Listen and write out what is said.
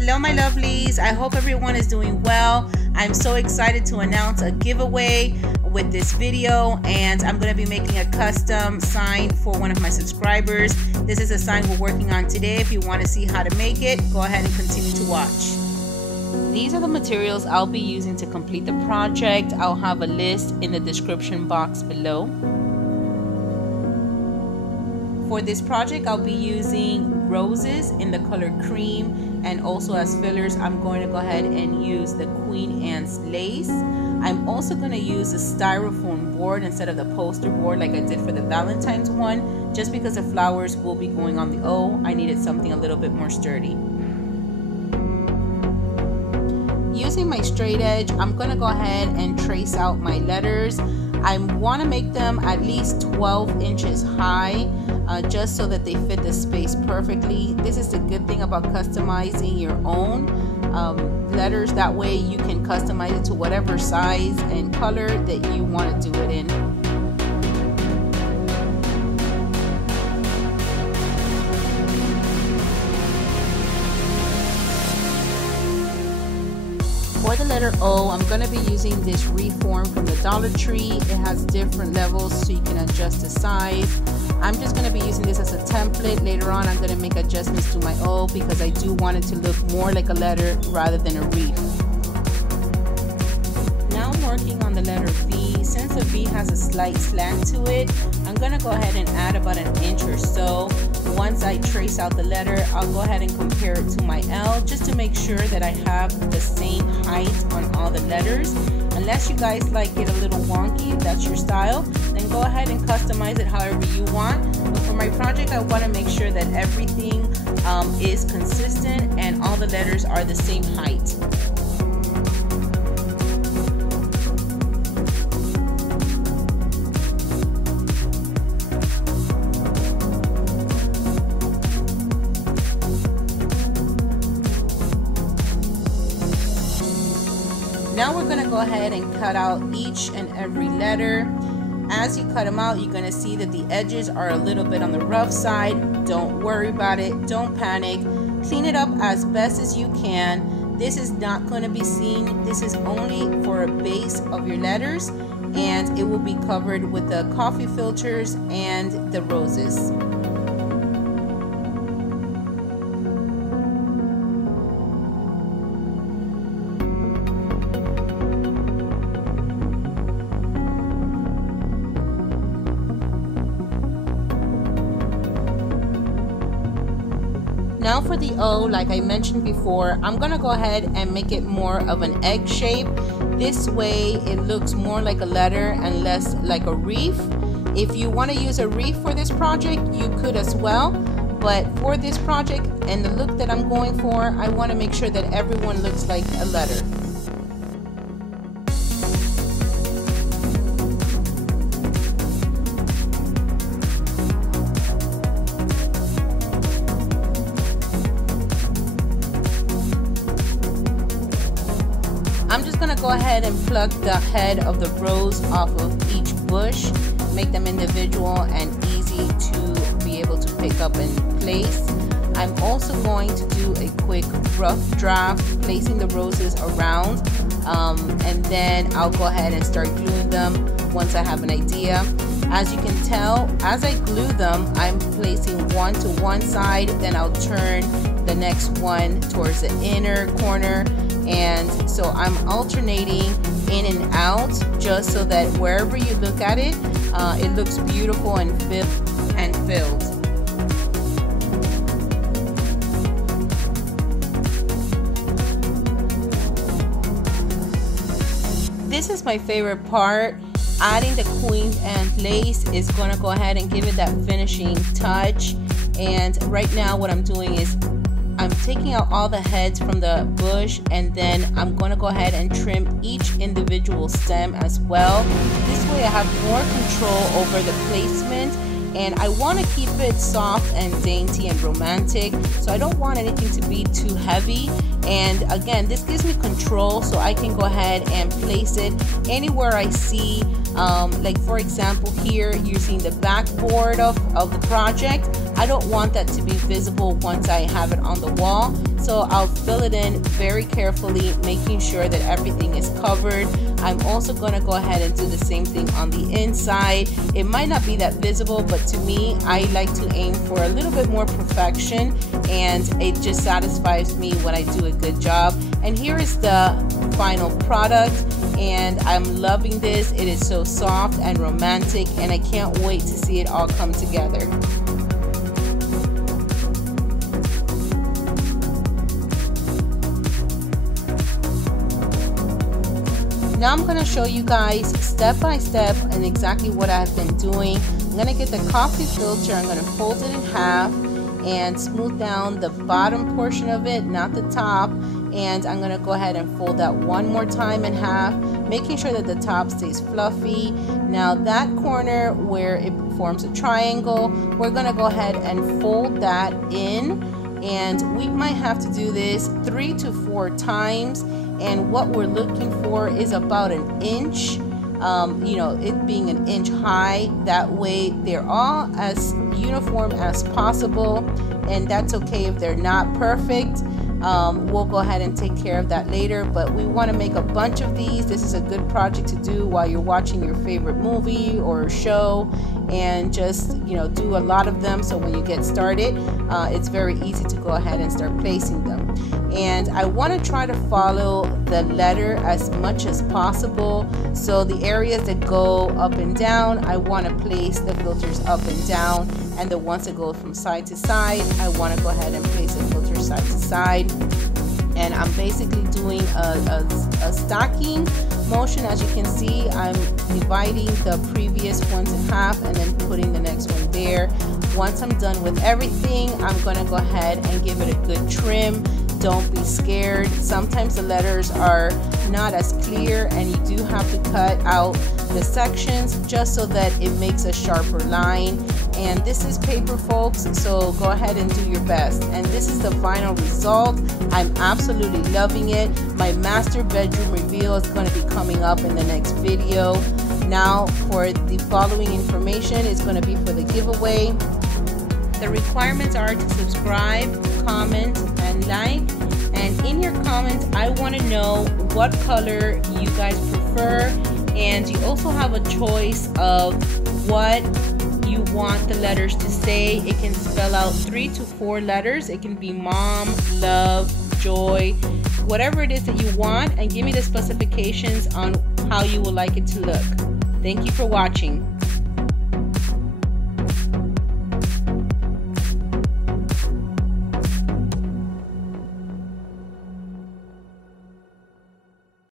Hello my lovelies, I hope everyone is doing well. I'm so excited to announce a giveaway with this video, and I'm going to be making a custom sign for one of my subscribers. This is a sign we're working on today. If you want to see how to make it, go ahead and continue to watch. These are the materials I'll be using to complete the project. I'll have a list in the description box below. For this project, I'll be using roses in the color cream, and also as fillers, I'm going to go ahead and use the Queen Anne's lace. I'm also going to use a styrofoam board instead of the poster board like I did for the Valentine's one, just because the flowers will be going on the O. I needed something a little bit more sturdy. Using my straight edge, I'm going to go ahead and trace out my letters. I want to make them at least 12 inches high, just so that they fit the space perfectly. This is the good thing about customizing your own letters. That way you can customize it to whatever size and color that you want to do it in. For the letter O, I'm going to be using this Wreath form from the Dollar Tree. It has different levels so you can adjust the size. I'm just going to be using this as a template. Later on, I'm going to make adjustments to my O because I do want it to look more like a letter rather than a wreath. Now I'm working on the letter V. Since the V has a slight slant to it, I'm going to go ahead and add about an inch or so. Once I trace out the letter, I'll go ahead and compare it to my L just to make sure that I have the same height on all the letters. Unless you guys like it a little wonky, if that's your style, then go ahead and customize it however you want. But for my project, I want to make sure that everything is consistent and all the letters are the same height. Now we're going to go ahead and cut out each and every letter. As you cut them out, you're going to see that the edges are a little bit on the rough side. Don't worry about it. Don't panic. Clean it up as best as you can. This is not going to be seen. This is only for a base of your letters, and it will be covered with the coffee filters and the roses. Now for the O, like I mentioned before, I'm going to go ahead and make it more of an egg shape. This way it looks more like a letter and less like a wreath. If you want to use a wreath for this project, you could as well. But for this project and the look that I'm going for, I want to make sure that everyone looks like a letter. I'm just going to go ahead and pluck the head of the rose off of each bush, make them individual and easy to be able to pick up and place. I'm also going to do a quick rough draft, placing the roses around, and then I'll go ahead and start gluing them once I have an idea. As you can tell, as I glue them, I'm placing one to one side, then I'll turn the next one towards the inner corner. And so I'm alternating in and out just so that wherever you look at it, it looks beautiful and filled. This is my favorite part. Adding the Queen Anne's lace is going to go ahead and give it that finishing touch. And right now what I'm doing is I'm taking out all the heads from the bush, and then I'm going to go ahead and trim each individual stem as well. This way I have more control over the placement, and I want to keep it soft and dainty and romantic, so I don't want anything to be too heavy. And again, this gives me control, so I can go ahead and place it anywhere I see. Like for example here, using the backboard of the project, I don't want that to be visible once I have it on the wall. So I'll fill it in very carefully, making sure that everything is covered. I'm also going to go ahead and do the same thing on the inside. It might not be that visible, but to me, I like to aim for a little bit more perfection, and it just satisfies me when I do a good job. And here is the final product, and I'm loving this. It is so soft and romantic, and I can't wait to see it all come together. Now I'm going to show you guys step by step and exactly what I've been doing. I'm going to get the coffee filter, I'm going to fold it in half and smooth down the bottom portion of it, not the top. And I'm going to go ahead and fold that one more time in half, making sure that the top stays fluffy. Now that corner where it forms a triangle, we're going to go ahead and fold that in. And we might have to do this 3 to 4 times. And what we're looking for is about an inch, you know, it being an inch high. That way they're all as uniform as possible, and that's okay if they're not perfect. We'll go ahead and take care of that later, but we want to make a bunch of these. This is a good project to do while you're watching your favorite movie or show, and just, you know, do a lot of them, so when you get started, it's very easy to go ahead and start placing them. And I want to try to follow the letter as much as possible. So the areas that go up and down, I want to place the filters up and down, and the ones that go from side to side, I want to go ahead and place the filter side to side. And I'm basically doing a stacking motion. As you can see, I'm dividing the previous ones in half and then putting the next one there. Once I'm done with everything, I'm going to go ahead and give it a good trim. Don't be scared. Sometimes the letters are not as clear, and you do have to cut out the sections just so that it makes a sharper line. And this is paper, folks, so go ahead and do your best. And this is the final result. I'm absolutely loving it. My master bedroom reveal is going to be coming up in the next video. Now for the following information, it's going to be for the giveaway. The requirements are to subscribe, comment, and like. And in your comments, I want to know what color you guys prefer. And you also have a choice of what you want the letters to say. It can spell out 3 to 4 letters. It can be mom, love, joy, whatever it is that you want. And give me the specifications on how you would like it to look. Thank you for watching.